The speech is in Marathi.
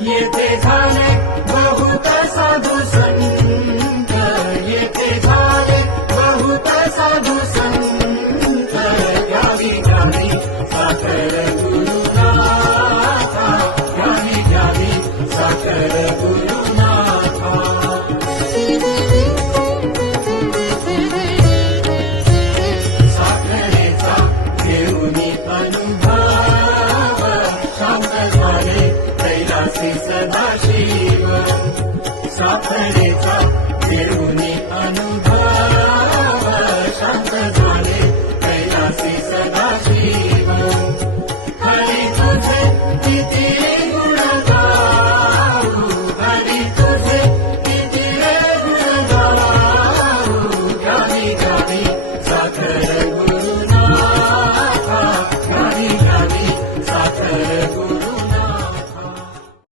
येथे झाले बहुत साधू संत, येथे झाले बहुत साधू संत, घ्यावी घ्यावी साखर गुरुनाथा, घ्यावी घ्यावी साखर गुरुनाथा. साखरेचा घेऊनी अनुभव, शांत झाले कैलासी सदाशिव.